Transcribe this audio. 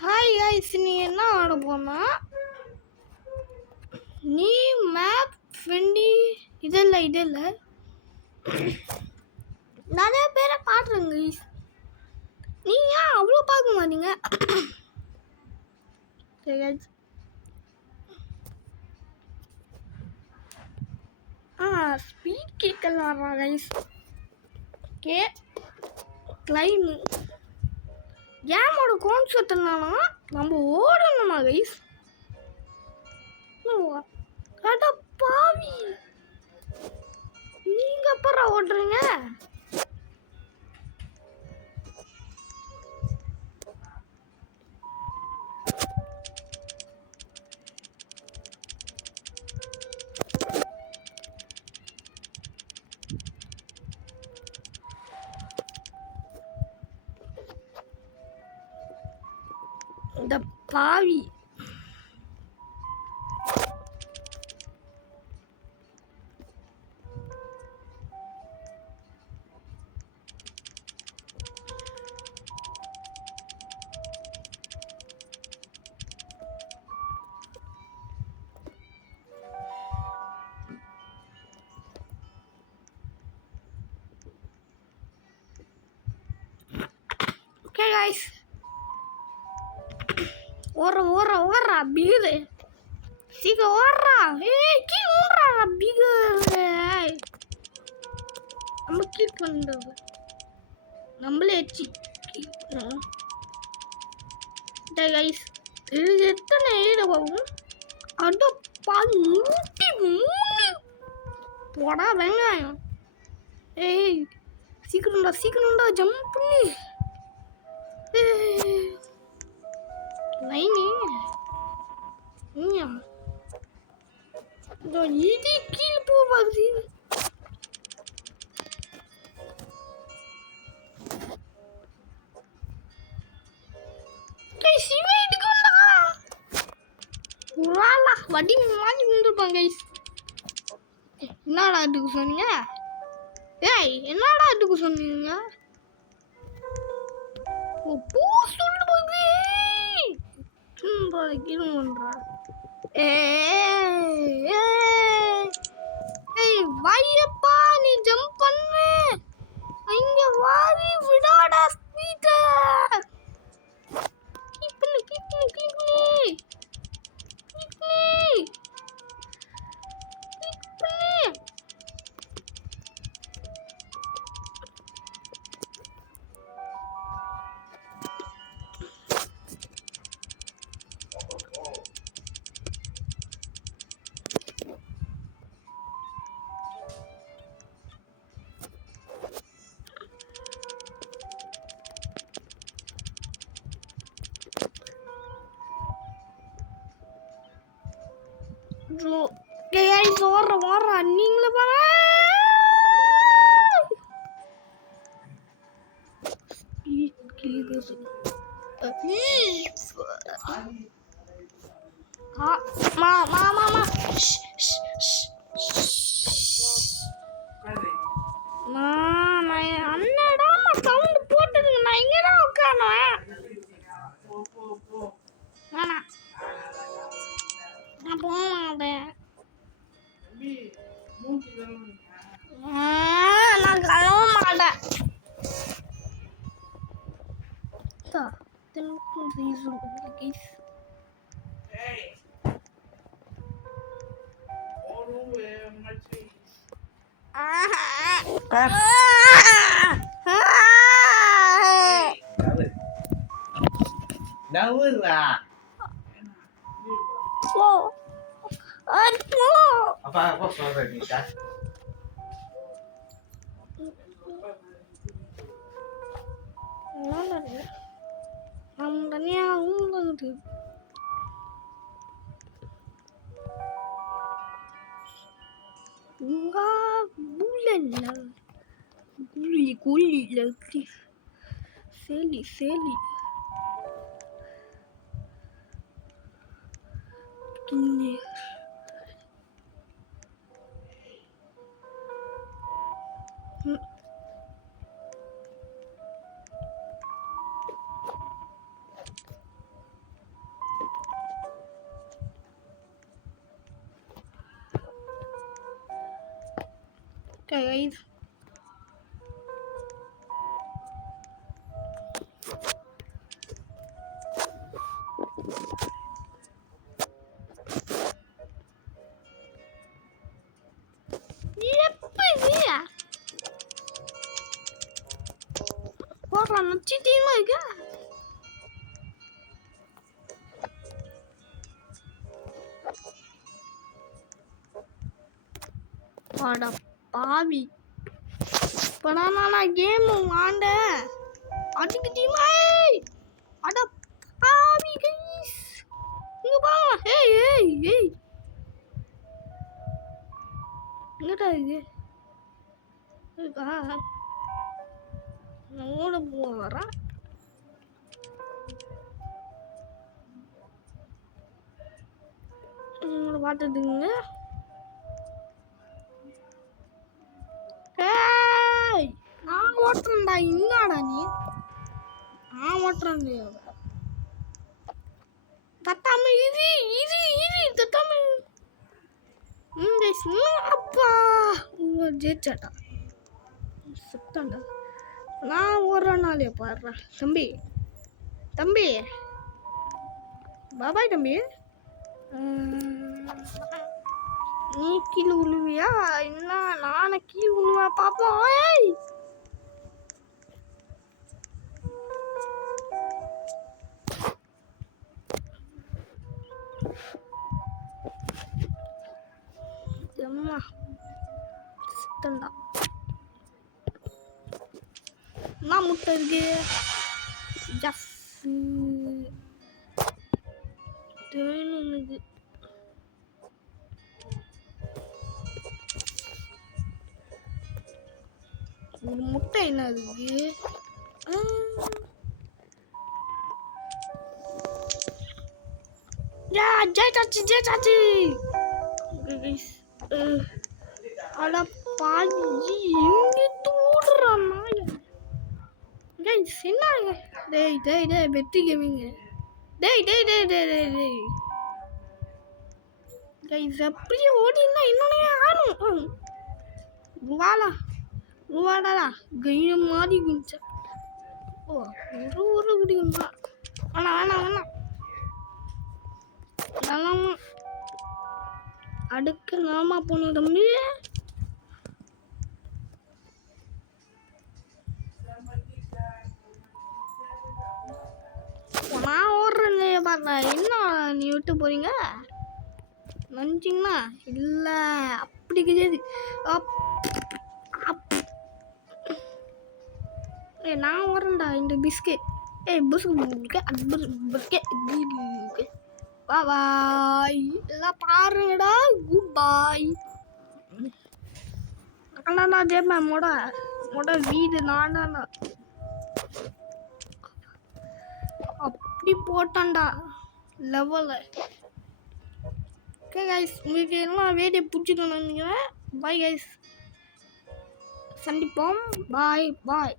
Hi guys, நீ என்ன ஆட போனா நீ மேப் ஃப்ரெண்டி இதெல்லாம் நிறைய பேரை காட்டுறேங்க guys. நீங்க அவ்வளோ பார்க்க மாட்டீங்க. சரி guys. ஸ்பீட் கேட்கலாம் guys. ஓகே கிளைம் கேமோட கான்செப்ட் என்னன்னா நம்ம ஓடணுமா கைஸ். அட பாவி, நீங்க அப்புறம் ஓடுறீங்க. இந்த பாவி ஓகே गाइस, ஓடுறா பிகு சீக்கிரம் ஓடுறா. கீ ஓடுறா பிகு. நம்ம கீப் பண்ணுறது நம்மளே வச்சு கைஸ். இது எத்தனை ஏடாகும்? அட பால் 103 போடா வெங்காயம். சீக்கிரம்டா ஜம்ப் பண்ணி லைனே இது கீழே போவாது. வண்டி மாறி வந்துருப்பாங்க கைஸ். என்னடா இதுக்கு சொன்னீங்க? என்னடா இதுக்கு சொன்னீங்க? பூ சொல்லு போது இருன்றா. வாயப்பா, நீ ஜம்ப் பண்ணு. இங்க வாரி விடாடா ஸ்பீட. கீப் பண்ணு. ஓடுறா நீங்களே பாரு. மாமா அண்ணடா சவுண்ட் போட்டுருங்க. நான் இங்கதான் உட்காருவேன். வேணாம், நான் போக மாட்டேன். நான் கலவ மாட்டேன். Apa suara kita? நம்மளே ஊங்குது. குள்ளி சேலி Okay, guys. எப்படி போடுறான் நச்சிட்டியமா இருக்கா? அட பாவி, இப்படா நான் கேம் வாண்ட அடிக்கிட்டீமா? அட பாவி கைஸ், இங்க பாருங்க. ஏய் ஏய் ஏய், என்னடா இது? இருக்கா ஓட போறேன். பார்த்துட்டுங்க. ஏய், நான் ஓட்டுறேன்டா. இன்னாடா நீ? நான் ஓட்டுறேன். தட்டாம இது இது இது தட்டாம. அப்பா ஜெயிச்சாட்டா சுத்தாண்டா. நான் ஒரு நாளே பாடுறேன். தம்பி தம்பி, பாபாய் தம்பி. நீ கீழே விழுவியா? என்ன நானே கீழே விழுவா பாப்போம். ஏய், அம்மா சுத்தண்டா. என்ன முட்டை இருக்கு? ஜஸ் தேனுது. ஒரு முட்டை என்ன இருக்கு? ஜெயிச்சாச்சு ஜெயிச்சாச்சு. அட பாவி, இங்க தூடுறான் நாய. கைஸ் என்ன? டேய் டேய் டேய், வெற்றி கேமிங்க. டேய் டேய் டேய் டேய் டேய் டேய் கைஸ், அப்படியே ஓடினா இன்னொன்னே ஆடும். வாடா வாடாடா, கைய மாறி குஞ்சா. ஓ, ஒரு குடிக்கும்பா. வேணாம் வேணாம் வேணாம். நல்லாமா அடுக்கு நாமா போன தம்பி. நான் ஓடுறேன் பார்த்தா என்ன நீ விட்டு போறீங்க நினச்சிங்கன்னா? இல்லை, அப்படி கிடையாது. நான் ஓடுறேன்டா இந்த பிஸ்கெட். பிஸ்கெட் பாய். எல்லாம் பாருங்கடா. குட் பாய். அண்ணா ஜெயமா மொட வீடு நான்டா. அப்படி போட்டான்டா லெவல. ஓகே கைஸ், உங்களுக்கு எல்லாம் வீடியோ பிடிச்சிக்கணும்னு நினைக்கிறேன். பாய் கைஸ், சந்திப்போம். பாய் பாய்.